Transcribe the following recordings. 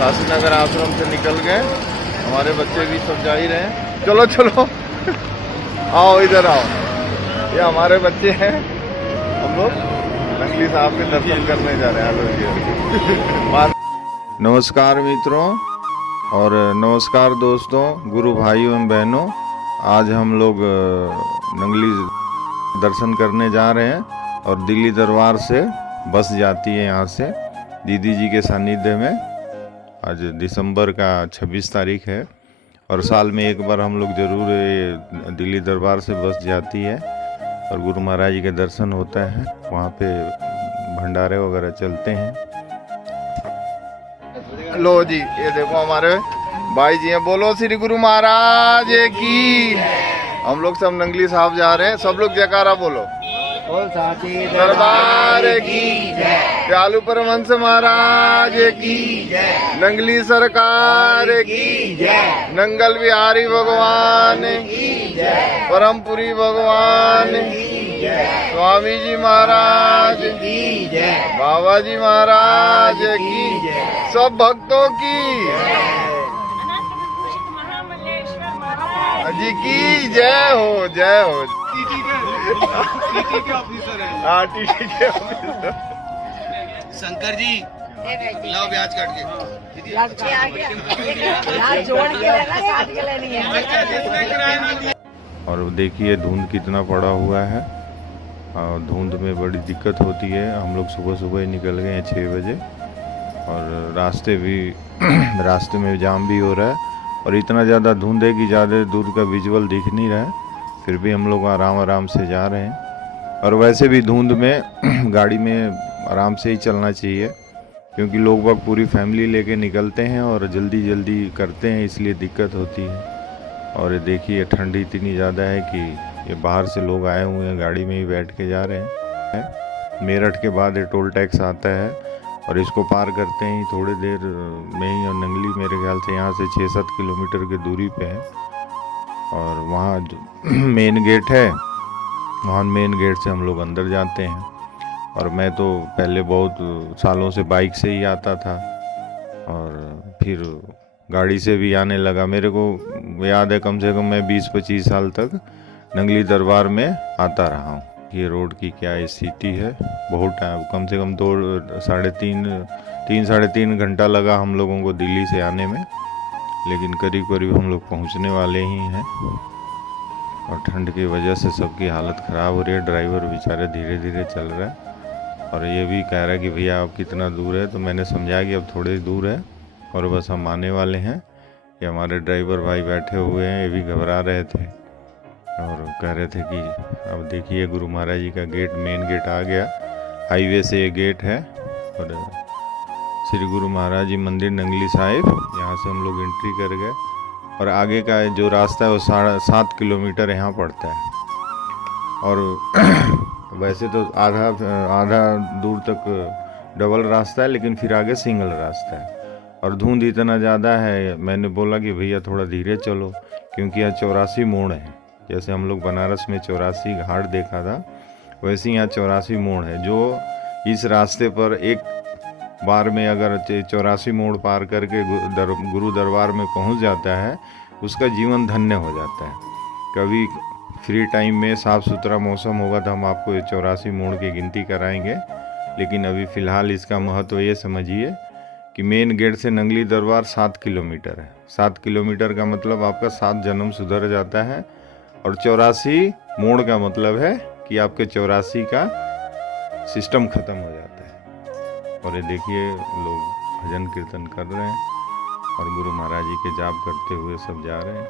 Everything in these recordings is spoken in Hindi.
काशीनगर आश्रम से निकल गए, हमारे बच्चे भी सब जा ही रहे हैं। चलो चलो आओ इधर आओ, ये हमारे बच्चे हैं, हम लोग नंगली साहब के दर्शन करने जा रहे हैं। नमस्कार मित्रों और नमस्कार दोस्तों, गुरु भाइयों एवं बहनों। आज हम लोग नंगली दर्शन करने जा रहे हैं और दिल्ली दरबार से बस जाती है यहाँ से दीदी जी के सानिध्य में। आज दिसंबर का 26 तारीख है और साल में एक बार हम लोग ज़रूर दिल्ली दरबार से बस जाती है और गुरु महाराज जी के दर्शन होता है। वहाँ पे भंडारे वगैरह चलते हैं। लो जी, ये देखो हमारे भाई जी हैं, बोलो श्री गुरु महाराज की। हम लोग सब नंगली साहब जा रहे हैं, सब लोग जयकारा बोलो। दरबार की दयालु परमहंस महाराज की, नंगली सरकार की, नंगल बिहारी भगवान की, परमपुरी भगवान की, स्वामी जी महाराज की, बाबा जी महाराज की, सब भक्तों की जी की जय हो, जय हो। हाँ, टीटी के ऑफिसर शंकर जी लाओ ब्याज काट के। और देखिए धुंध कितना पड़ा हुआ है और धुंध में बड़ी दिक्कत होती है। हम लोग सुबह सुबह ही निकल गए हैं 6 बजे और रास्ते में जाम भी हो रहा है और इतना ज़्यादा धुंध है कि ज़्यादा दूर का विजुअल दिख नहीं रहा है। फिर भी हम लोग आराम से जा रहे हैं और वैसे भी धुंध में गाड़ी में आराम से ही चलना चाहिए क्योंकि लोग बाग पूरी फैमिली लेके निकलते हैं और जल्दी करते हैं, इसलिए दिक्कत होती है। और देखिए ठंडी इतनी ज़्यादा है कि ये बाहर से लोग आए हुए हैं, गाड़ी में ही बैठ के जा रहे हैं। मेरठ के बाद ये टोल टैक्स आता है और इसको पार करते ही थोड़ी देर में ही और नंगली मेरे ख्याल से यहाँ से 6-7 किलोमीटर की दूरी पे है और वहाँ जो मेन गेट है, वहाँ मेन गेट से हम लोग अंदर जाते हैं। और मैं तो पहले बहुत सालों से बाइक से ही आता था और फिर गाड़ी से भी आने लगा। मेरे को याद है कम से कम मैं 20-25 साल तक नंगली दरबार में आता रहा हूँ। ये रोड की क्या स्थिति है, बहुत टाइम, कम से कम 3-3.5 घंटा लगा हम लोगों को दिल्ली से आने में, लेकिन करीब हम लोग पहुंचने वाले ही हैं। और ठंड की वजह से सबकी हालत ख़राब हो रही है। ड्राइवर बेचारे धीरे चल रहा है और ये भी कह रहा है कि भैया आप कितना दूर है, तो मैंने समझा कि अब थोड़े दूर है और बस हम आने वाले हैं। ये हमारे ड्राइवर भाई बैठे हुए हैं, ये भी घबरा रहे थे और कह रहे थे कि अब देखिए गुरु महाराज जी का गेट, मेन गेट आ गया। हाईवे से ये गेट है और श्री गुरु महाराज जी मंदिर नंगली साहिब, यहाँ से हम लोग एंट्री कर गए और आगे का जो रास्ता है वो 7.5 किलोमीटर यहाँ पड़ता है। और वैसे तो आधा दूर तक डबल रास्ता है, लेकिन फिर आगे सिंगल रास्ता है और धुंध इतना ज़्यादा है। मैंने बोला कि भैया थोड़ा धीरे चलो क्योंकि यहाँ 84 मोड़ है। जैसे हम लोग बनारस में 84 घाट देखा था, वैसे यहाँ 84 मोड़ है। जो इस रास्ते पर एक बार में अगर 84 मोड़ पार करके गुरु दरबार में पहुंच जाता है, उसका जीवन धन्य हो जाता है। कभी फ्री टाइम में साफ़ सुथरा मौसम होगा तो हम आपको 84 मोड़ की गिनती कराएंगे, लेकिन अभी फ़िलहाल इसका महत्व ये समझिए कि मेन गेट से नंगली दरबार 7 किलोमीटर है। 7 किलोमीटर का मतलब आपका 7 जन्म सुधर जाता है और 84 मोड़ का मतलब है कि आपके 84 का सिस्टम ख़त्म हो जाता है। और ये देखिए लोग भजन कीर्तन कर रहे हैं और गुरु महाराज जी के जाप करते हुए सब जा रहे हैं।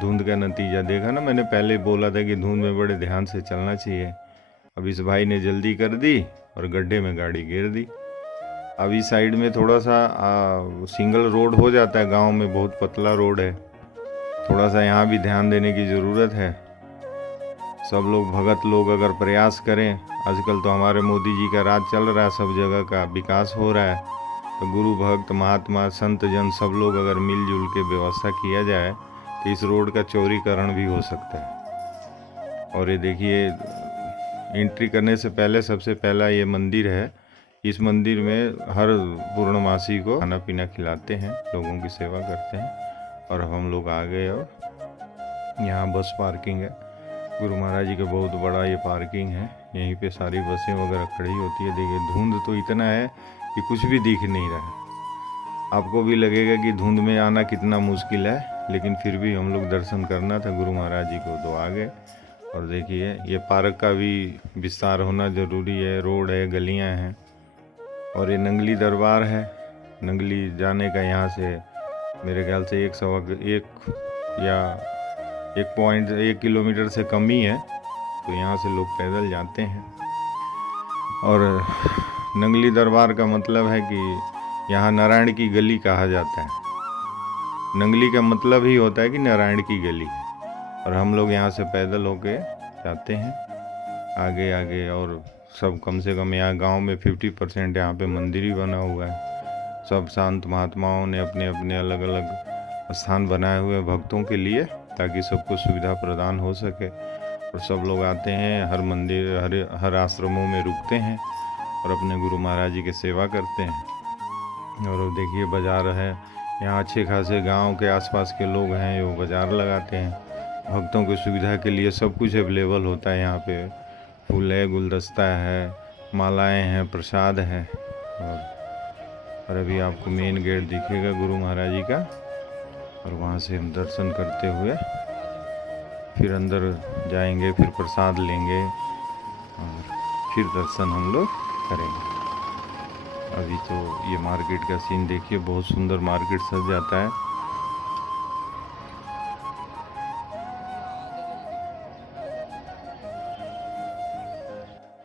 धुंध का नतीजा देखा ना, मैंने पहले बोला था कि धुंध में बड़े ध्यान से चलना चाहिए। अब इस भाई ने जल्दी कर दी और गड्ढे में गाड़ी गिर दी। अब इस साइड में थोड़ा सा सिंगल रोड हो जाता है, गांव में बहुत पतला रोड है, थोड़ा सा यहाँ भी ध्यान देने की ज़रूरत है। सब लोग भगत लोग अगर प्रयास करें, आजकल तो हमारे मोदी जी का राज चल रहा है, सब जगह का विकास हो रहा है, तो गुरु भक्त महात्मा संत जन सब लोग अगर मिलजुल के व्यवस्था किया जाए तो इस रोड का चौड़ीकरण भी हो सकता है। और ये देखिए, एंट्री करने से पहले सबसे पहला ये मंदिर है। इस मंदिर में हर पूर्णमासी को खाना पीना खिलाते हैं, लोगों की सेवा करते हैं। और हम लोग आ गए और यहाँ बस पार्किंग है। गुरु महाराज जी का बहुत बड़ा ये पार्किंग है, यहीं पे सारी बसें वगैरह खड़ी होती है। देखिए धुंध तो इतना है कि कुछ भी दिख नहीं रहा है। आपको भी लगेगा कि धुंध में आना कितना मुश्किल है, लेकिन फिर भी हम लोग दर्शन करना था गुरु महाराज जी को, तो आ गए। और देखिए ये पार्क का भी विस्तार होना ज़रूरी है, रोड है, गलियां हैं। और ये नंगली दरबार है। नंगली जाने का यहाँ से मेरे ख्याल से 1.1 किलोमीटर से कम ही है, तो यहाँ से लोग पैदल जाते हैं। और नंगली दरबार का मतलब है कि यहाँ नारायण की गली कहा जाता है। नंगली का मतलब ही होता है कि नारायण की गली, और हम लोग यहाँ से पैदल होके जाते हैं आगे आगे। और सब कम से कम यहाँ गांव में 50% यहाँ पे मंदिर ही बना हुआ है। सब संत महात्माओं ने अपने अपने अलग अलग स्थान बनाए हुए भक्तों के लिए, ताकि सबको सुविधा प्रदान हो सके। और सब लोग आते हैं, हर मंदिर हर आश्रमों में रुकते हैं और अपने गुरु महाराज जी की सेवा करते हैं। और देखिए बाज़ार है यहाँ, अच्छे खासे गांव के आसपास के लोग हैं, वो बाज़ार लगाते हैं। भक्तों की सुविधा के लिए सब कुछ अवेलेबल होता है यहाँ पे। फूल है, गुलदस्ता है, मालाएं हैं, प्रसाद है। और अभी आपको मेन गेट दिखेगा गुरु महाराज जी का, और वहाँ से हम दर्शन करते हुए फिर अंदर जाएंगे, फिर प्रसाद लेंगे और फिर दर्शन हम लोग करेंगे। अभी तो ये मार्केट का सीन देखिए, बहुत सुंदर मार्केट सज जाता है।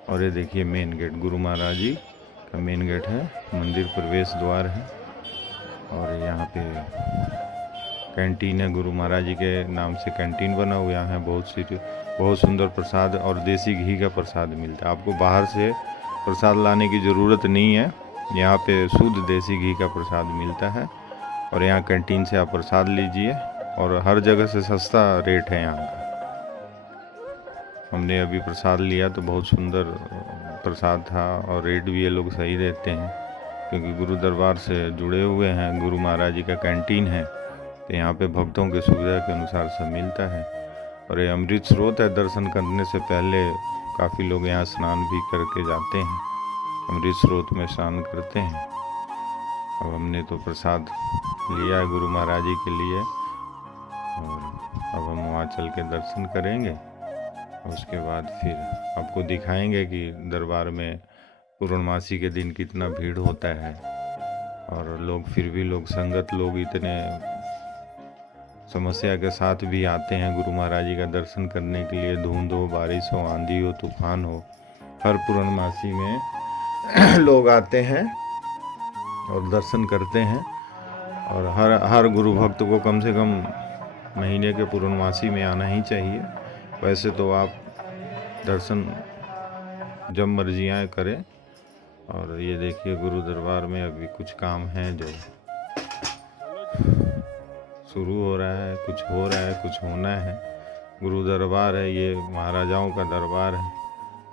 और ये देखिए मेन गेट गुरु महाराज जी का मेन गेट है, मंदिर प्रवेश द्वार है। और यहाँ पे कैंटीन है, गुरु महाराज जी के नाम से कैंटीन बना हुआ है। बहुत सुंदर प्रसाद और देसी घी का प्रसाद मिलता है। आपको बाहर से प्रसाद लाने की ज़रूरत नहीं है, यहाँ पे शुद्ध देसी घी का प्रसाद मिलता है। और यहाँ कैंटीन से आप प्रसाद लीजिए, और हर जगह से सस्ता रेट है यहाँ का। हमने अभी प्रसाद लिया तो बहुत सुंदर प्रसाद था, और रेट भी ये लोग सही देते हैं, क्योंकि गुरु दरबार से जुड़े हुए हैं। गुरु महाराज जी का कैंटीन है, तो यहाँ पे भक्तों की सुविधा के अनुसार सब मिलता है। और ये अमृत स्रोत है, दर्शन करने से पहले काफ़ी लोग यहाँ स्नान भी करके जाते हैं, अमृत स्रोत में स्नान करते हैं। अब हमने तो प्रसाद लिया है गुरु महाराज जी के लिए, और अब हम वहाँ चल के दर्शन करेंगे। उसके बाद फिर आपको दिखाएंगे कि दरबार में पूर्णमासी के दिन कितना भीड़ होता है। और लोग फिर भी संगत लोग इतने समस्या के साथ भी आते हैं गुरु महाराज जी का दर्शन करने के लिए। धुंध हो, बारिश हो, आंधी हो, तूफान हो, हर पूर्णमासी में लोग आते हैं और दर्शन करते हैं। और हर गुरु भक्त को कम से कम महीने के पूर्णमासी में आना ही चाहिए। वैसे तो आप दर्शन जब मर्जी आए करें। और ये देखिए गुरु दरबार में अभी कुछ काम है जो शुरू हो रहा है, कुछ हो रहा है, कुछ होना है। गुरु दरबार है, ये महाराजाओं का दरबार है,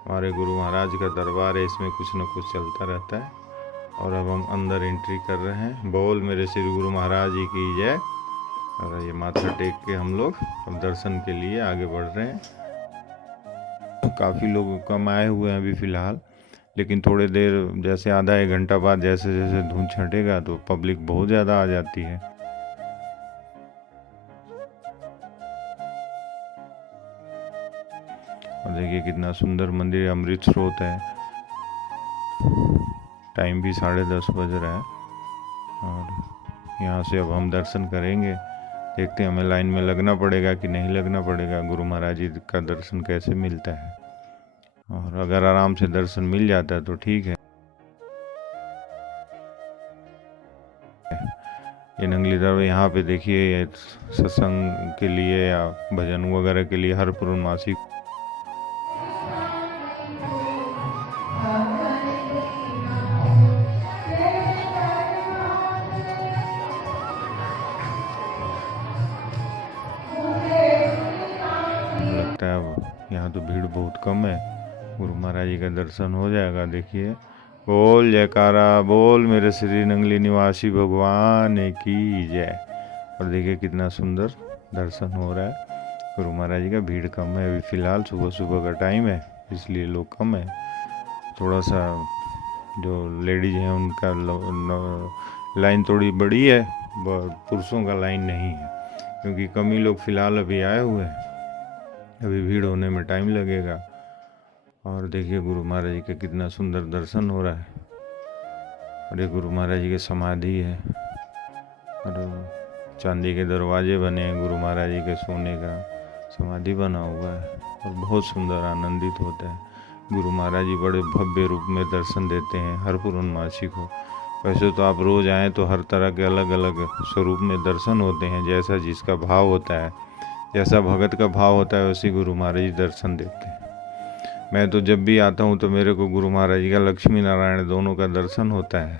हमारे गुरु महाराज का दरबार है, इसमें कुछ न कुछ चलता रहता है। और अब हम अंदर एंट्री कर रहे हैं। बोल मेरे श्री गुरु महाराज जी की जय। और ये माथा टेक के हम लोग अब दर्शन के लिए आगे बढ़ रहे हैं। काफ़ी लोग कम आए हुए हैं अभी फ़िलहाल, लेकिन थोड़ी देर जैसे आधा एक घंटा बाद जैसे जैसे धुंध छटेगा तो पब्लिक बहुत ज़्यादा आ जाती है। और देखिए कितना सुंदर मंदिर, अमृत स्रोत है। टाइम भी 10:30 बज रहा है। और यहाँ से अब हम दर्शन करेंगे। देखते हैं हमें लाइन में लगना पड़ेगा कि नहीं लगना पड़ेगा, गुरु महाराज जी का दर्शन कैसे मिलता है। और अगर आराम से दर्शन मिल जाता है तो ठीक है। ये नंगली दरबार यहाँ पे देखिए, ये सत्संग के लिए या भजन वगैरह के लिए हर पूर्णमासी लगता है। अब यहाँ तो भीड़ बहुत कम है, गुरु महाराज जी का दर्शन हो जाएगा। देखिए, बोल जयकारा बोल मेरे श्री नंगली निवासी भगवान की जय। और देखिए कितना सुंदर दर्शन हो रहा है गुरु महाराज जी का। भीड़ कम है, अभी फ़िलहाल सुबह सुबह का टाइम है, इसलिए लोग कम है। थोड़ा सा जो लेडीज हैं उनका लाइन थोड़ी बड़ी है, पुरुषों का लाइन नहीं है, क्योंकि कम ही लोग फ़िलहाल अभी आए हुए हैं। अभी भीड़ होने में टाइम लगेगा। और देखिए गुरु महाराज जी का कितना सुंदर दर्शन हो रहा है। और ये गुरु महाराज जी की समाधि है, और चांदी के दरवाजे बने हैं। गुरु महाराज जी के सोने का समाधि बना हुआ है, और बहुत सुंदर आनंदित होता है। गुरु महाराज जी बड़े भव्य रूप में दर्शन देते हैं हर पूर्णमासी को। वैसे तो आप रोज़ आएँ तो हर तरह के अलग अलग स्वरूप में दर्शन होते हैं, जैसा जिसका भाव होता है, जैसा भगत का भाव होता है, वैसे गुरु महाराज जी दर्शन देते हैं। मैं तो जब भी आता हूँ तो मेरे को गुरु महाराज जी का लक्ष्मी नारायण दोनों का दर्शन होता है,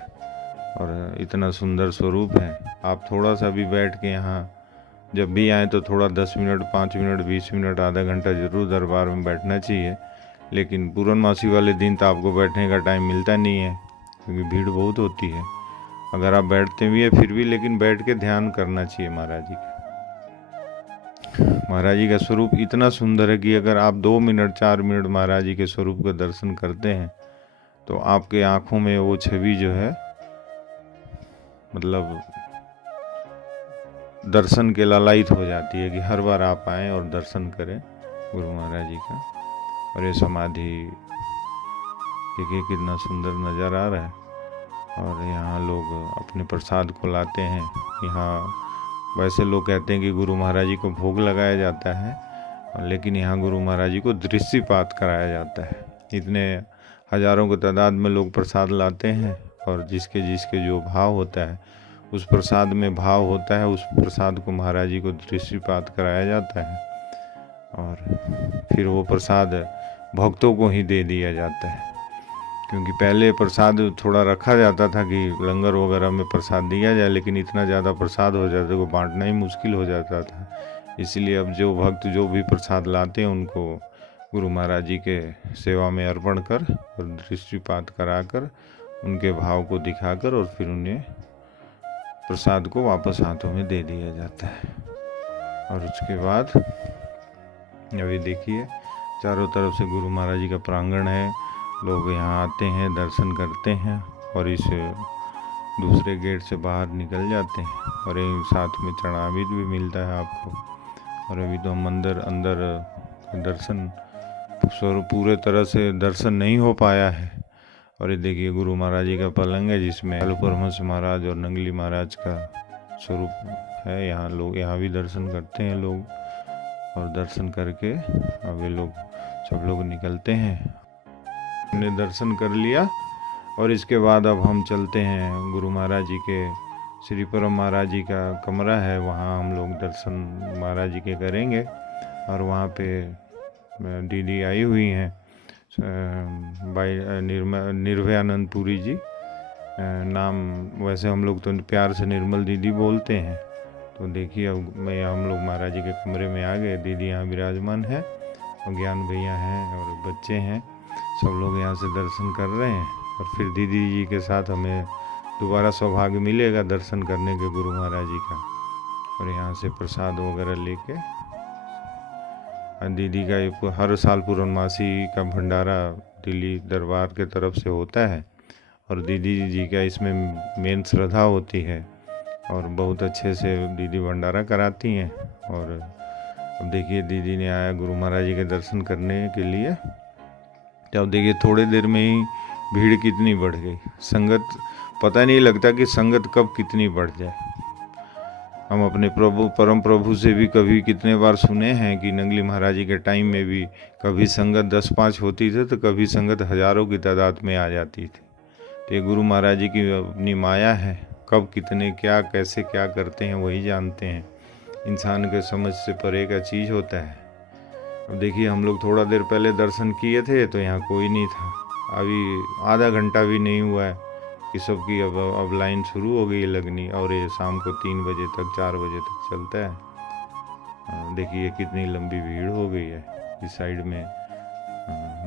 और इतना सुंदर स्वरूप है। आप थोड़ा सा भी बैठ के यहाँ जब भी आएँ तो थोड़ा 10 मिनट 5 मिनट 20 मिनट आधा घंटा ज़रूर दरबार में बैठना चाहिए। लेकिन पूर्णमासी वाले दिन तो आपको बैठने का टाइम मिलता नहीं है, क्योंकि भीड़ बहुत होती है। अगर आप बैठते भी हैं फिर भी, लेकिन बैठ के ध्यान करना चाहिए महाराज जी का। महाराज जी का स्वरूप इतना सुंदर है कि अगर आप 2 मिनट 4 मिनट महाराज जी के स्वरूप का दर्शन करते हैं तो आपके आँखों में वो छवि जो है, मतलब दर्शन के लालायित हो जाती है कि हर बार आप आएँ और दर्शन करें गुरु महाराज जी का। और ये समाधि देखिए कितना सुंदर नज़र आ रहा है। और यहाँ लोग अपने प्रसाद को लाते हैं। यहाँ वैसे लोग कहते हैं कि गुरु महाराज जी को भोग लगाया जाता है, लेकिन यहाँ गुरु महाराज जी को दृष्टिपात कराया जाता है। इतने हजारों की तादाद में लोग प्रसाद लाते हैं, और जिसके जिसके जो भाव होता है, उस प्रसाद में भाव होता है, उस प्रसाद को महाराज जी को दृष्टिपात कराया जाता है, और फिर वो प्रसाद भक्तों को ही दे दिया जाता है। क्योंकि पहले प्रसाद थोड़ा रखा जाता था कि लंगर वगैरह में प्रसाद दिया जाए, लेकिन इतना ज़्यादा प्रसाद हो जाता है, बांटना ही मुश्किल हो जाता था। इसलिए अब जो भक्त जो भी प्रसाद लाते हैं उनको गुरु महाराज जी के सेवा में अर्पण कर और दृष्टिपात कराकर उनके भाव को दिखाकर और फिर उन्हें प्रसाद को वापस हाथों में दे दिया जाता है। और उसके बाद अभी देखिए चारों तरफ से गुरु महाराज जी का प्रांगण है, लोग यहाँ आते हैं, दर्शन करते हैं, और इस दूसरे गेट से बाहर निकल जाते हैं। और एक साथ में चरणामृत भी मिलता है आपको। और अभी तो हम अंदर दर्शन पूरे तरह से दर्शन नहीं हो पाया है। और ये देखिए गुरु महाराज जी का पलंग है, जिसमें चालू परमहंस महाराज और नंगली महाराज का स्वरूप है। यहाँ लोग यहाँ भी दर्शन करते हैं लोग, और दर्शन करके अब ये लोग सब लोग निकलते हैं। हमने दर्शन कर लिया, और इसके बाद अब हम चलते हैं गुरु महाराज जी के, श्री परम महाराज जी का कमरा है, वहाँ हम लोग दर्शन महाराज जी के करेंगे। और वहाँ पे दीदी आई हुई हैं, भाई निर्भयानंद पुरी जी नाम, वैसे हम लोग तो प्यार से निर्मल दीदी बोलते हैं। तो देखिए अब हम लोग महाराज जी के कमरे में आ गए। दीदी यहाँ विराजमान है, और ज्ञान भैया हैं, और बच्चे हैं, सब लोग यहाँ से दर्शन कर रहे हैं। और फिर दीदी जी के साथ हमें दोबारा सौभाग्य मिलेगा दर्शन करने के गुरु महाराज जी का। और यहाँ से प्रसाद वगैरह लेके दीदी का हर साल पूर्णमासी का भंडारा दिल्ली दरबार के तरफ से होता है, और दीदी जी का इसमें मेन श्रद्धा होती है, और बहुत अच्छे से दीदी भंडारा कराती हैं। और अब देखिए दीदी ने आया गुरु महाराज जी के दर्शन करने के लिए। जब देखिए थोड़ी देर में ही भीड़ कितनी बढ़ गई, संगत पता नहीं लगता कि संगत कब कितनी बढ़ जाए। हम अपने प्रभु परम प्रभु से भी कभी कितने बार सुने हैं कि नंगली महाराज जी के टाइम में भी कभी संगत 10-5 होती थी तो कभी संगत हजारों की तादाद में आ जाती थी। तो ये गुरु महाराज जी की अपनी माया है, कब कितने क्या कैसे क्या करते हैं वही जानते हैं, इंसान के समझ से परे का चीज़ होता है। अब देखिए हम लोग थोड़ा देर पहले दर्शन किए थे तो यहाँ कोई नहीं था, अभी आधा घंटा भी नहीं हुआ है कि सबकी अब लाइन शुरू हो गई लगनी, और ये शाम को 3 बजे तक 4 बजे तक चलता है। देखिए कितनी लंबी भीड़ हो गई है। इस साइड में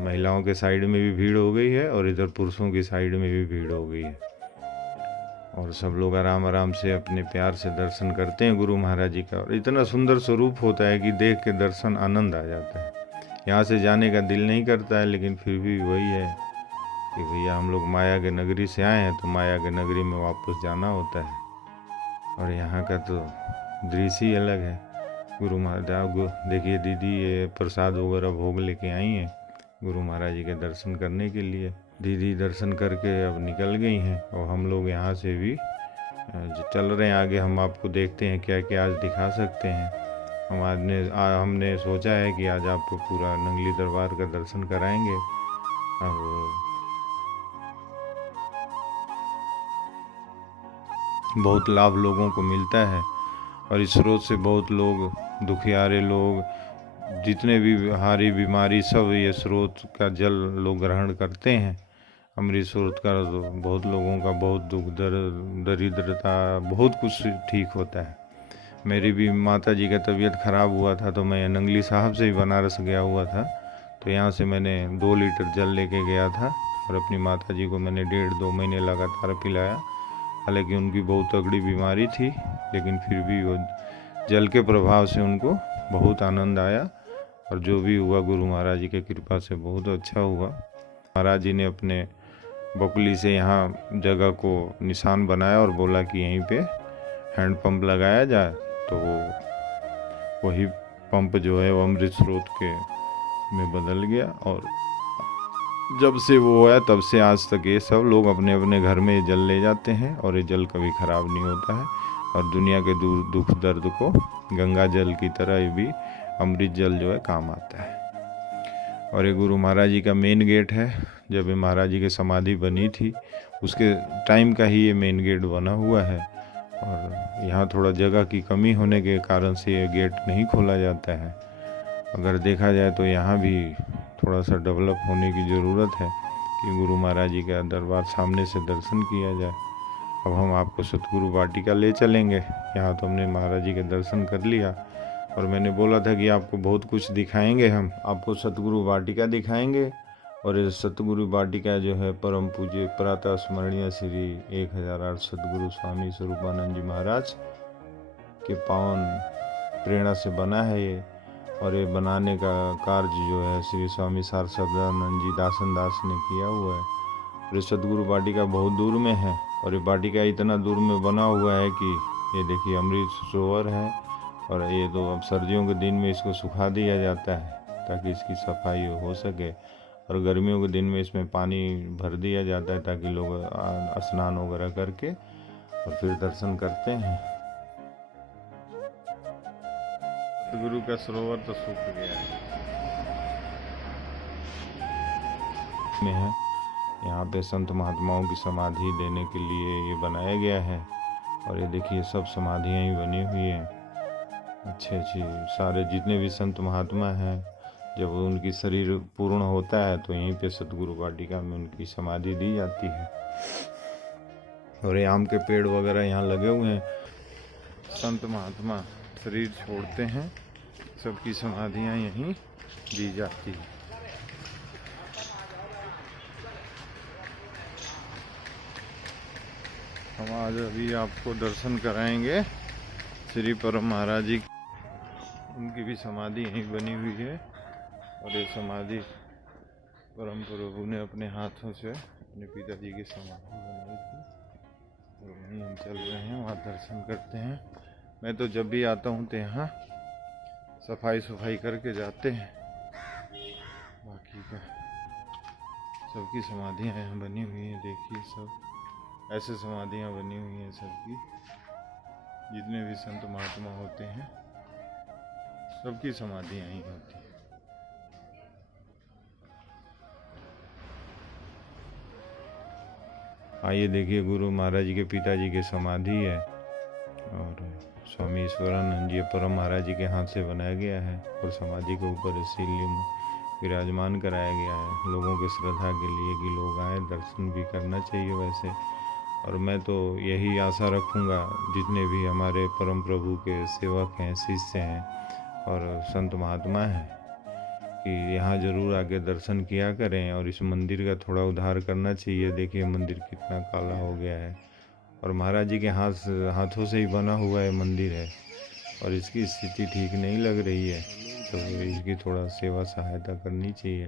महिलाओं के साइड में भी भीड़ हो गई है और इधर पुरुषों की साइड में भी भीड़ हो गई है, और सब लोग आराम आराम से अपने प्यार से दर्शन करते हैं गुरु महाराज जी का। और इतना सुंदर स्वरूप होता है कि देख के दर्शन आनंद आ जाता है। यहाँ से जाने का दिल नहीं करता है, लेकिन फिर भी वही है कि भैया हम लोग माया के नगरी से आए हैं तो माया के नगरी में वापस जाना होता है। और यहाँ का तो दृश्य ही अलग है। गुरु महाराज देखिए दीदी ये प्रसाद वगैरह भोग लेके आई हैं गुरु महाराज जी के दर्शन करने के लिए। दीदी दर्शन करके अब निकल गई हैं और हम लोग यहाँ से भी चल रहे हैं आगे। हम आपको देखते हैं क्या क्या आज दिखा सकते हैं। हमने सोचा है कि आज आपको पूरा नंगली दरबार का दर्शन कराएंगे। अब बहुत लाभ लोगों को मिलता है और इस स्रोत से बहुत लोग, दुखियारे लोग, जितने भी हारी बीमारी, सब ये स्रोत का जल लोग ग्रहण करते हैं। अमृत स्रोत का तो बहुत लोगों का बहुत दुख दरिद्रता बहुत कुछ ठीक होता है। मेरी भी माता जी का तबीयत ख़राब हुआ था तो मैं नंगली साहब से ही बनारस गया हुआ था, तो यहाँ से मैंने 2 लीटर जल लेके गया था और अपनी माता जी को मैंने 1.5-2 महीने लगातार पिलाया। हालांकि उनकी बहुत तगड़ी बीमारी थी, लेकिन फिर भी वो जल के प्रभाव से उनको बहुत आनंद आया और जो भी हुआ गुरु महाराज जी की कृपा से बहुत अच्छा हुआ। महाराज जी ने अपने बकुली से यहाँ जगह को निशान बनाया और बोला कि यहीं पे हैंड पंप लगाया जाए, तो वो वही पंप जो है वो अमृत स्रोत के में बदल गया। और जब से वो आया तब से आज तक ये सब लोग अपने अपने घर में जल ले जाते हैं और ये जल कभी ख़राब नहीं होता है। और दुनिया के दुख दर्द को गंगा जल की तरह ये भी अमृत जल जो है काम आता है। और ये गुरु महाराज जी का मेन गेट है। जब ये महाराज जी की समाधि बनी थी उसके टाइम का ही ये मेन गेट बना हुआ है, और यहाँ थोड़ा जगह की कमी होने के कारण से ये गेट नहीं खोला जाता है। अगर देखा जाए तो यहाँ भी थोड़ा सा डेवलप होने की ज़रूरत है कि गुरु महाराज जी का दरबार सामने से दर्शन किया जाए। अब हम आपको सतगुरु वाटिका ले चलेंगे। यहाँ तो हमने महाराज जी के दर्शन कर लिया और मैंने बोला था कि आपको बहुत कुछ दिखाएंगे, हम आपको सतगुरु वाटिका दिखाएंगे। और ये सतगुरु वाटिका जो है परम पूज्य प्रातः स्मरणीय श्री 1008 सतगुरु स्वामी स्वरूपानंद जी महाराज के पावन प्रेरणा से बना है ये। और ये बनाने का कार्य जो है श्री स्वामी सारस्वतानंद जी दासन दास ने किया हुआ है। और ये सतगुरु वाटिका बहुत दूर में है और ये वाटिका इतना दूर में बना हुआ है कि ये देखिए अमृत सरोवर है। और ये तो अब सर्दियों के दिन में इसको सुखा दिया जाता है ताकि इसकी सफाई हो सके, और गर्मियों के दिन में इसमें पानी भर दिया जाता है ताकि लोग स्नान वगैरह करके और फिर दर्शन करते हैं। गुरु का सरोवर तो सूख गया है। यहाँ पे संत महात्माओं की समाधि देने के लिए ये बनाया गया है। और ये देखिए सब समाधियाँ ही बनी हुई हैं अच्छी अच्छी। सारे जितने भी संत महात्मा हैं जब उनकी शरीर पूर्ण होता है तो यहीं पे सतगुरु वाटिका में उनकी समाधि दी जाती है। और ये आम के पेड़ वगैरह यहाँ लगे हुए हैं। संत महात्मा शरीर छोड़ते हैं, सबकी समाधियाँ यहीं दी जाती है। हम आज अभी आपको दर्शन कराएंगे श्री परम महाराज जी। उनकी भी समाधि यहीं बनी हुई है और ये समाधि परम प्रभु ने अपने हाथों से अपने पिताजी की समाधि बनाई थी। और वहीं हम चल रहे हैं, वहाँ दर्शन करते हैं। मैं तो जब भी आता हूँ तो यहाँ सफाई करके जाते हैं। बाकी का सबकी समाधियाँ यहाँ बनी हुई हैं, देखिए सब ऐसे समाधियाँ बनी हुई हैं सबकी। जितने भी संत महात्मा होते हैं सबकी समाधियां यहीं होती हैं। आइए देखिए, गुरु महाराज जी के पिताजी की समाधि है और स्वामी ईश्वरानंद जी परम महाराज जी के हाथ से बनाया गया है और समाधि के ऊपर शिवलिंग विराजमान कराया गया है लोगों की श्रद्धा के लिए कि लोग आए, दर्शन भी करना चाहिए वैसे। और मैं तो यही आशा रखूँगा जितने भी हमारे परम प्रभु के सेवक हैं, शिष्य हैं और संत महात्मा हैं कि यहाँ ज़रूर आके दर्शन किया करें और इस मंदिर का थोड़ा उद्धार करना चाहिए। देखिए मंदिर कितना काला हो गया है और महाराज जी के हाथों से ही बना हुआ है मंदिर है और इसकी स्थिति ठीक नहीं लग रही है, तो इसकी थोड़ा सेवा सहायता करनी चाहिए।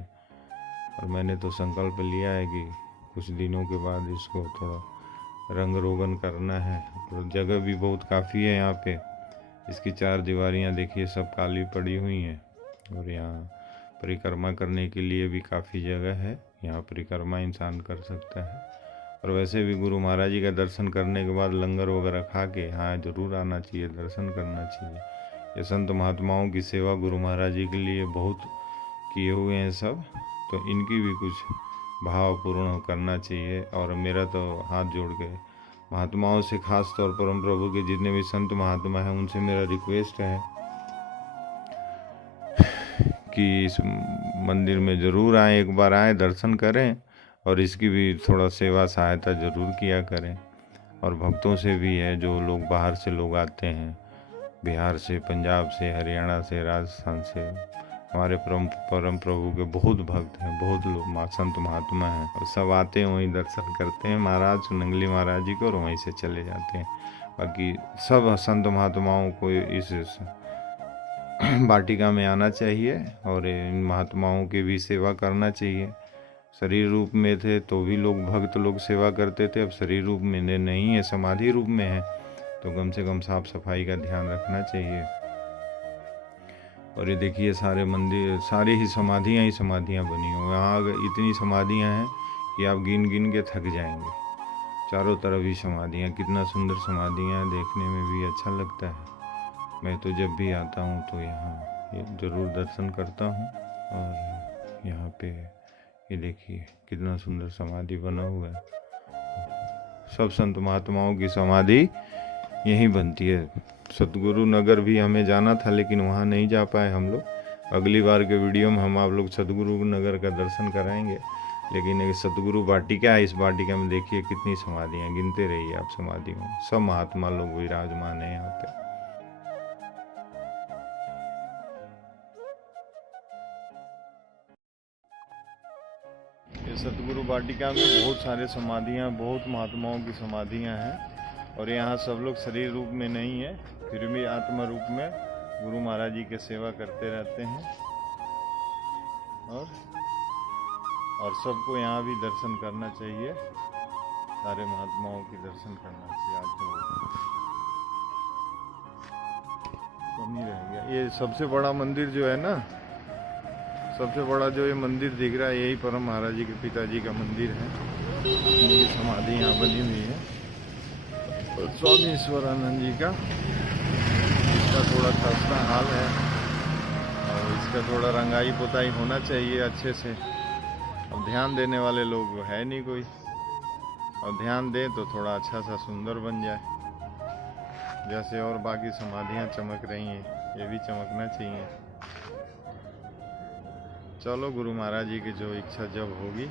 और मैंने तो संकल्प लिया है कि कुछ दिनों के बाद इसको थोड़ा रंग रोगन करना है। और जगह भी बहुत काफ़ी है यहाँ पे, इसकी 4 दीवारियाँ देखिए सब काली पड़ी हुई हैं और यहाँ परिक्रमा करने के लिए भी काफ़ी जगह है, यहाँ परिक्रमा इंसान कर सकता है। और वैसे भी गुरु महाराज जी का दर्शन करने के बाद लंगर वगैरह खा के यहाँ ज़रूर आना चाहिए, दर्शन करना चाहिए। ये संत महात्माओं की सेवा गुरु महाराज जी के लिए बहुत किए हुए हैं सब, तो इनकी भी कुछ भाव पूर्ण करना चाहिए। और मेरा तो हाथ जोड़ के महात्माओं से, खास तौर पर परम प्रभु के जितने भी संत महात्मा हैं उनसे मेरा रिक्वेस्ट है कि इस मंदिर में ज़रूर आएँ, एक बार आएँ, दर्शन करें और इसकी भी थोड़ा सेवा सहायता ज़रूर किया करें। और भक्तों से भी है, जो लोग बाहर से लोग आते हैं, बिहार से, पंजाब से, हरियाणा से, राजस्थान से, हमारे परम प्रभु के बहुत भक्त हैं, बहुत लोग संत महात्मा हैं और सब आते हैं, वहीं दर्शन करते हैं महाराज नंगली महाराज जी को और वहीं से चले जाते हैं। बाकी सब संत महात्माओं को इस वाटिका में आना चाहिए और इन महात्माओं की भी सेवा करना चाहिए। शरीर रूप में थे तो भी लोग, भक्त लोग सेवा करते थे, अब शरीर रूप में नहीं है, समाधि रूप में है, तो कम से कम साफ सफाई का ध्यान रखना चाहिए। और ये देखिए सारे मंदिर, सारी ही समाधियाँ बनी हुई हैं। यहाँ इतनी समाधियाँ हैं कि आप गिन गिन के थक जाएंगे। चारों तरफ ही समाधियाँ, कितना सुंदर समाधियाँ, देखने में भी अच्छा लगता है। मैं तो जब भी आता हूँ तो यहाँ ज़रूर दर्शन करता हूँ। और यहाँ पे ये देखिए कितना सुंदर समाधि बना हुआ है। सब संत महात्माओं की समाधि यहीं बनती है। सतगुरु नगर भी हमें जाना था लेकिन वहाँ नहीं जा पाए हम लोग। अगली बार के वीडियो में हम आप लोग सतगुरु नगर का दर्शन कराएंगे। लेकिन एक सतगुरु वाटिका है, इस वाटिका में देखिए कितनी समाधियाँ, गिनते रहिए आप समाधियों। सब महात्मा लोग विराजमान है यहाँ पे। सतगुरु वाटिका में बहुत सारे समाधियाँ, बहुत महात्माओं की समाधियाँ हैं और यहाँ सब लोग शरीर रूप में नहीं है, फिर भी आत्मा रूप में गुरु महाराज जी की सेवा करते रहते हैं। और सबको यहाँ भी दर्शन करना चाहिए, सारे महात्माओं की दर्शन करना चाहिए। आत्मा कम ही रह गया। ये सबसे बड़ा मंदिर जो है ना, सबसे बड़ा जो ये मंदिर दिख रहा है, यही परम महाराज जी के पिताजी का मंदिर है। उनकी समाधि यहाँ बनी हुई है और स्वामी ईश्वरानंद जी का, इसका थोड़ा खस्ता हाल है और इसका थोड़ा रंगाई पुताई होना चाहिए अच्छे से। अब ध्यान देने वाले लोग है नहीं कोई, और ध्यान दें तो थोड़ा अच्छा सा सुंदर बन जाए। जैसे और बाकी समाधियाँ चमक रही हैं, ये भी चमकना चाहिए। चलो, गुरु महाराज जी की जो इच्छा जब होगी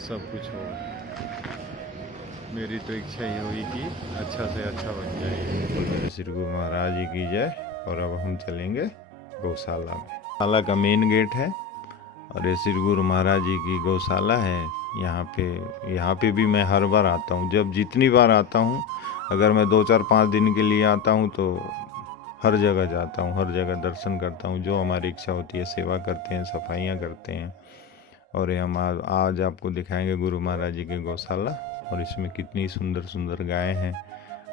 सब कुछ होगा। मेरी तो इच्छा ही हुई कि अच्छा से अच्छा बन जाए। श्री गुरु महाराज जी की जय। और अब हम चलेंगे गौशाला में। गौशाला का मेन गेट है और ये श्री गुरु महाराज जी की गौशाला है। यहाँ पे भी मैं हर बार आता हूँ, जब जितनी बार आता हूँ, अगर मैं 2, 4, 5 दिन के लिए आता हूँ तो हर जगह जाता हूँ, हर जगह दर्शन करता हूँ। जो हमारी इच्छा होती है सेवा करते हैं, सफाइयाँ करते हैं। और ये हम आज आपको दिखाएंगे गुरु महाराज जी की गौशाला। और इसमें कितनी सुंदर सुंदर गायें हैं,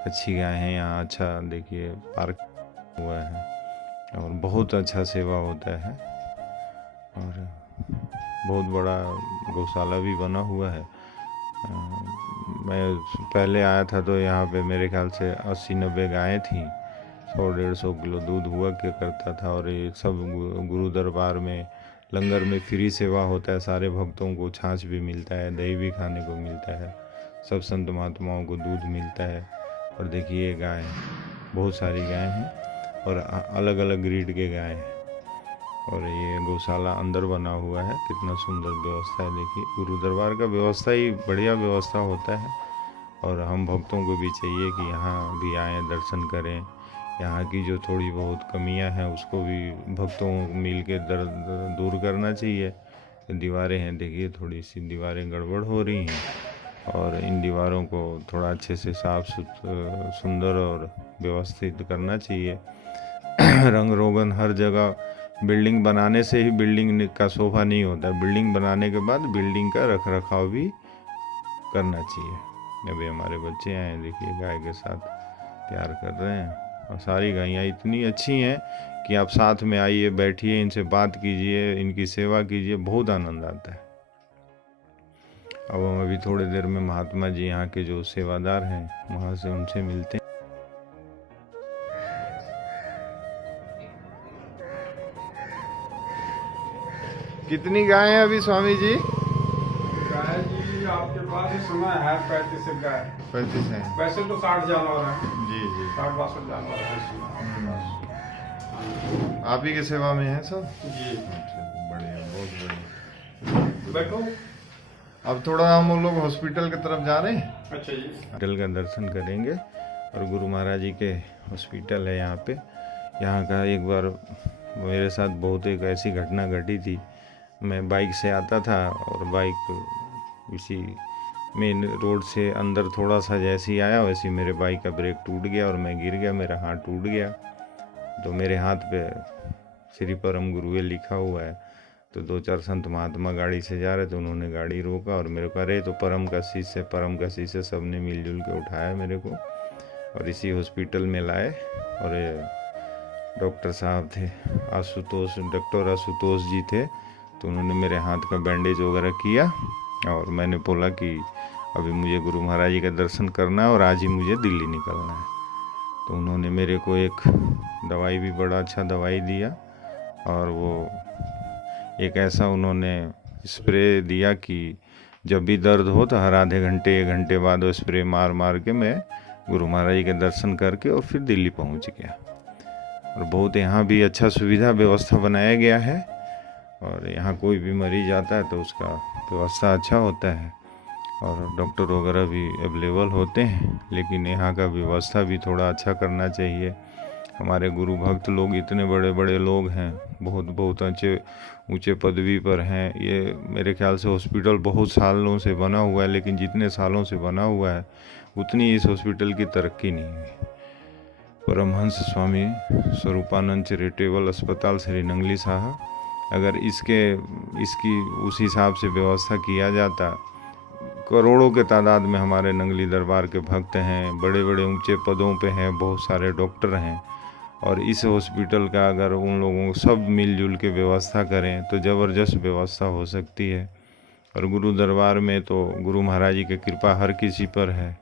अच्छी गायें हैं यहाँ। अच्छा देखिए पार्क हुआ है और बहुत अच्छा सेवा होता है और बहुत बड़ा गौशाला भी बना हुआ है। मैं पहले आया था तो यहाँ पे मेरे ख्याल से 80-90 गायें थी, 100-150 किलो दूध हुआ क्या करता था। और ये सब गुरु दरबार में लंगर में फ्री सेवा होता है, सारे भक्तों को छाछ भी मिलता है, दही भी खाने को मिलता है, सब संत महात्माओं को दूध मिलता है। और देखिए ये गाय, बहुत सारी गायें हैं और अलग अलग ग्रीड के गाय हैं। और ये गौशाला अंदर बना हुआ है, कितना सुंदर व्यवस्था है। देखिए गुरु दरबार का व्यवस्था ही बढ़िया व्यवस्था होता है। और हम भक्तों को भी चाहिए कि यहाँ भी आएँ, दर्शन करें। यहाँ की जो थोड़ी बहुत कमियां हैं उसको भी भक्तों मिल के दूर करना चाहिए। दीवारें हैं, देखिए थोड़ी सी दीवारें गड़बड़ हो रही हैं और इन दीवारों को थोड़ा अच्छे से साफ सुंदर और व्यवस्थित करना चाहिए। रंग रोगन हर जगह, बिल्डिंग बनाने से ही बिल्डिंग का शोभा नहीं होता, बिल्डिंग बनाने के बाद बिल्डिंग का रख रखाव भी करना चाहिए। अभी हमारे बच्चे आए, देखिए गाय के साथ प्यार कर रहे हैं। और सारी गायें इतनी अच्छी हैं कि आप साथ में आइए, बैठिए, इनसे बात कीजिए, इनकी सेवा कीजिए, बहुत आनंद आता है। अब हम अभी थोड़ी देर में महात्मा जी यहाँ के जो सेवादार हैं वहाँ से उनसे मिलते हैं। कितनी गायें हैं अभी स्वामी जी? गाय जी आपके पास इस समय है 35 गाय। 35 हैं। वैसे तो 60 जानवर हैं। जी जी, 60-62 जानवर हैं इस समय। आप ही की सेवा में है सब? जी बढ़िया, बहुत बढ़िया। बैठो। अब थोड़ा हम लोग हॉस्पिटल की तरफ जा रहे हैं। अच्छा जी। हॉस्पिटल का दर्शन करेंगे और गुरु महाराज जी के हॉस्पिटल है यहाँ पे। यहाँ का एक बार मेरे साथ बहुत एक ऐसी घटना घटी थी। मैं बाइक से आता था और बाइक इसी मेन रोड से अंदर थोड़ा सा जैसे ही आया वैसे ही मेरे बाइक का ब्रेक टूट गया और मैं गिर गया, मेरा हाथ टूट गया। तो मेरे हाथ पे श्री परम गुरुए लिखा हुआ है। तो 2-4 संत महात्मा गाड़ी से जा रहे थे, उन्होंने गाड़ी रोका और मेरे को अरे तो परम का शिष्य सब ने मिलजुल के उठाया मेरे को और इसी हॉस्पिटल में लाए। और डॉक्टर साहब थे डॉक्टर आशुतोष जी थे, तो उन्होंने मेरे हाथ का बैंडेज वगैरह किया। और मैंने बोला कि अभी मुझे गुरु महाराज जी का दर्शन करना है और आज ही मुझे दिल्ली निकलना है। तो उन्होंने मेरे को एक दवाई भी, बड़ा अच्छा दवाई दिया और वो एक ऐसा उन्होंने स्प्रे दिया कि जब भी दर्द हो तो हर आधे घंटे 1 घंटे बाद वो स्प्रे मार मार के मैं गुरु महाराज जी के दर्शन करके और फिर दिल्ली पहुंच गया। और बहुत यहाँ भी अच्छा सुविधा व्यवस्था बनाया गया है और यहाँ कोई भी मरीज आता है तो उसका व्यवस्था अच्छा होता है और डॉक्टर वगैरह भी अवेलेबल होते हैं। लेकिन यहाँ का व्यवस्था भी थोड़ा अच्छा करना चाहिए। हमारे गुरु भक्त लोग इतने बड़े बड़े लोग हैं, बहुत ऊंचे पदवी पर हैं। ये मेरे ख्याल से हॉस्पिटल बहुत सालों से बना हुआ है, लेकिन जितने सालों से बना हुआ है उतनी इस हॉस्पिटल की तरक्की नहीं हुई। परमहंस स्वामी स्वरूपानंद चैरिटेबल अस्पताल श्री नंगली साहब, अगर इसकी उस हिसाब से व्यवस्था किया जाता, करोड़ों के तादाद में हमारे नंगली दरबार के भक्त हैं, बड़े बड़े ऊंचे पदों पे हैं, बहुत सारे डॉक्टर हैं। और इस हॉस्पिटल का अगर उन लोगों को सब मिलजुल के व्यवस्था करें तो ज़बरदस्त व्यवस्था हो सकती है। और गुरु दरबार में तो गुरु महाराज जी की कृपा हर किसी पर है,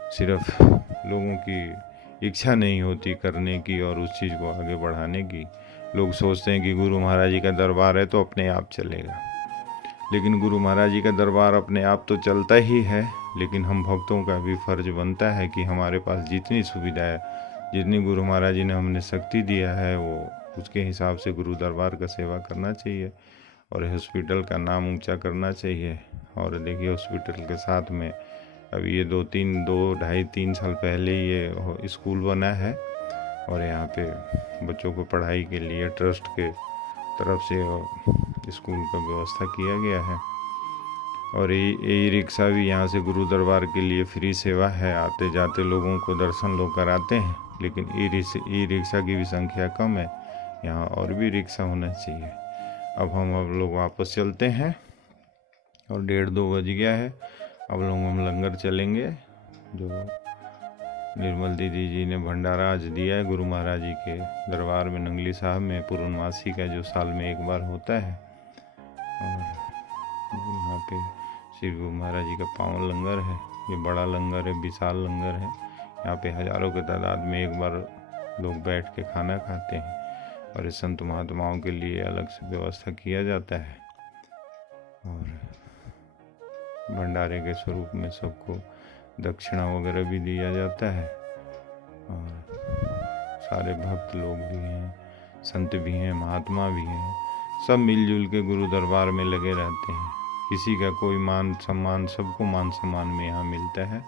सिर्फ लोगों की इच्छा नहीं होती करने की और उस चीज़ को आगे बढ़ाने की। लोग सोचते हैं कि गुरु महाराज जी का दरबार है तो अपने आप चलेगा, लेकिन गुरु महाराज जी का दरबार अपने आप तो चलता ही है, लेकिन हम भक्तों का भी फर्ज बनता है कि हमारे पास जितनी सुविधा है, जितनी गुरु महाराज जी ने हमने शक्ति दिया है, वो उसके हिसाब से गुरु दरबार का सेवा करना चाहिए और हॉस्पिटल का नाम ऊंचा करना चाहिए। और देखिए हॉस्पिटल के साथ में अभी ये 2-3 साल पहले ये स्कूल बना है और यहाँ पे बच्चों को पढ़ाई के लिए ट्रस्ट के तरफ से स्कूल का व्यवस्था किया गया है। और ई रिक्शा भी यहाँ से गुरु दरबार के लिए फ्री सेवा है, आते जाते लोगों को दर्शन लोग कराते हैं। लेकिन ई रिक्शा की भी संख्या कम है, यहाँ और भी रिक्शा होना चाहिए। अब हम लोग वापस चलते हैं और 1:30-2 बज गया है। अब लोग हम लंगर चलेंगे, जो निर्मल दीदी जी ने भंडारा आज दिया है गुरु महाराज जी के दरबार में नंगली साहब में, पूर्णमासी का जो साल में एक बार होता है। और यहाँ पे श्री गुरु महाराज जी का पावन लंगर है। ये बड़ा लंगर है, विशाल लंगर है। यहाँ पे हजारों की तादाद में एक बार लोग बैठ के खाना खाते हैं और इस संत महात्माओं के लिए अलग से व्यवस्था किया जाता है और भंडारे के स्वरूप में सबको दक्षिणा वगैरह भी दिया जाता है। और सारे भक्त लोग भी हैं, संत भी हैं, महात्मा भी हैं, सब मिलजुल के गुरु दरबार में लगे रहते हैं। किसी का कोई मान सम्मान, सबको मान सम्मान में यहाँ मिलता है।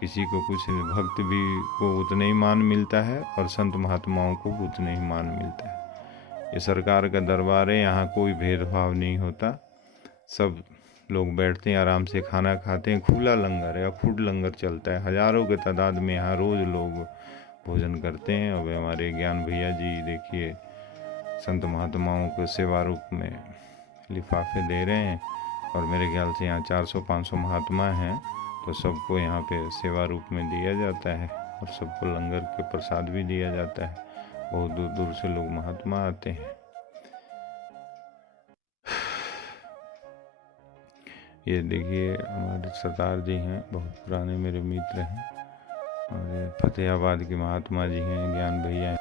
किसी को कुछ, भक्त भी को उतना ही मान मिलता है और संत महात्माओं को उतना ही मान मिलता है। ये सरकार का दरबार है, यहाँ कोई भेदभाव नहीं होता। सब लोग बैठते हैं, आराम से खाना खाते हैं। खुला लंगर है, अखुट लंगर चलता है। हजारों के तादाद में यहाँ रोज़ लोग भोजन करते हैं। अब हमारे ज्ञान भैया जी देखिए संत महात्माओं को सेवा रूप में लिफाफे दे रहे हैं और मेरे ख्याल से यहाँ 400-500 महात्मा हैं, तो सबको यहाँ पे सेवा रूप में दिया जाता है और सबको लंगर के प्रसाद भी दिया जाता है। बहुत दूर दूर से लोग महात्मा आते हैं। ये देखिए हमारे सरदार जी हैं, बहुत पुराने मेरे मित्र हैं। और ये फतेहाबाद के महात्मा जी हैं, ज्ञान भैया हैं।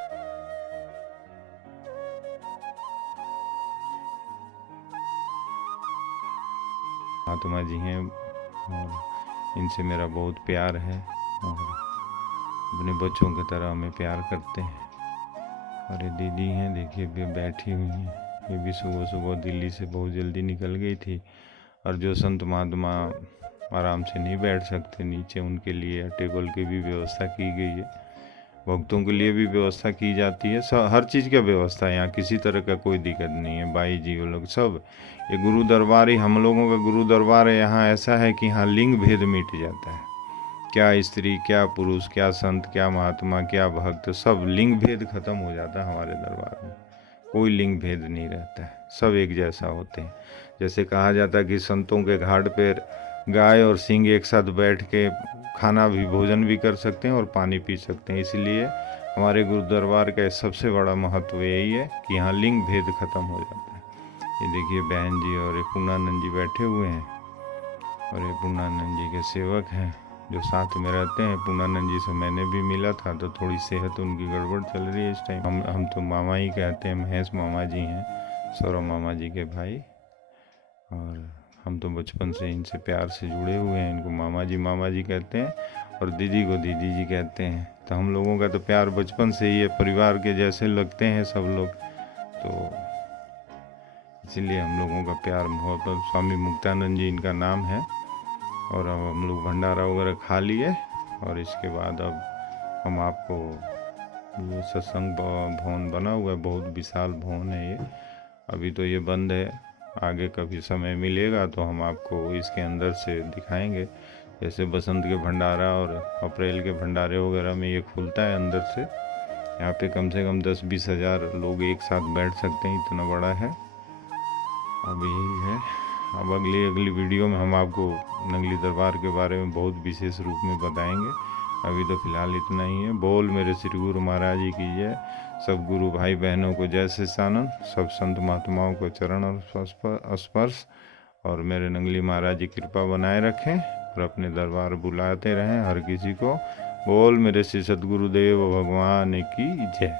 महात्मा जी हैं और इनसे मेरा बहुत प्यार है और अपने बच्चों की तरह हमें प्यार करते हैं। और ये दीदी हैं, देखिए भी बैठी हुई हैं। ये भी सुबह सुबह दिल्ली से बहुत जल्दी निकल गई थी। और जो संत महात्मा आराम से नहीं बैठ सकते नीचे, उनके लिए टेबल की भी व्यवस्था की गई है। भक्तों के लिए भी व्यवस्था की जाती है। सब हर चीज़ का व्यवस्था है यहाँ, किसी तरह का कोई दिक्कत नहीं है। बाई जी वो लोग सब, ये गुरु दरबार ही हम लोगों का गुरु दरबार है। यहाँ ऐसा है कि यहाँ लिंग भेद मिट जाता है। क्या स्त्री, क्या पुरुष, क्या संत, क्या महात्मा, क्या भक्त, सब लिंग भेद खत्म हो जाता है हमारे दरबार में। कोई लिंग भेद नहीं रहता है, सब एक जैसा होते हैं। जैसे कहा जाता है कि संतों के घाट पर गाय और सिंह एक साथ बैठ के खाना भी, भोजन भी कर सकते हैं और पानी पी सकते हैं। इसलिए हमारे गुरु दरबार का सबसे बड़ा महत्व यही है कि यहाँ लिंग भेद खत्म हो जाता है। ये देखिए बहन जी और ये पूर्णानंद जी बैठे हुए हैं और ये पूर्णानंद जी के सेवक हैं जो साथ में रहते हैं। पूर्णानंद जी से मैंने भी मिला था, तो थोड़ी सेहत उनकी गड़बड़ चल रही है इस टाइम। हम तो मामा ही कहते हैं, महेश मामा जी हैं, सौरभ मामा जी के भाई। और हम तो बचपन से इनसे प्यार से जुड़े हुए हैं। इनको मामा जी कहते हैं और दीदी को दीदी जी कहते हैं। तो हम लोगों का तो प्यार बचपन से ही है, परिवार के जैसे लगते हैं सब लोग। तो इसीलिए हम लोगों का प्यार मोहब्बत। स्वामी मुक्तानंद जी इनका नाम है। और अब हम लोग भंडारा वगैरह खा लिए और इसके बाद अब हम आपको, ये सत्संग भवन बना हुआ है, बहुत विशाल भवन है ये। अभी तो ये बंद है, आगे कभी समय मिलेगा तो हम आपको इसके अंदर से दिखाएंगे। जैसे बसंत के भंडारा और अप्रैल के भंडारे वगैरह में ये खुलता है अंदर से। यहाँ पे कम से कम 10-20 हज़ार लोग एक साथ बैठ सकते हैं, इतना बड़ा है। अब यही है। अब अगली वीडियो में हम आपको नंगली दरबार के बारे में बहुत विशेष रूप में बताएंगे। अभी तो फिलहाल इतना ही है। बोल मेरे श्री गुरु महाराज जी की जय। सब गुरु भाई बहनों को जय सच्चिदानंद। सब संत महात्माओं को चरण और स्पर्श। और मेरे नंगली महाराज जी कृपा बनाए रखें और अपने दरबार बुलाते रहें हर किसी को। बोल मेरे श्री सद्गुरुदेव भगवान की जय।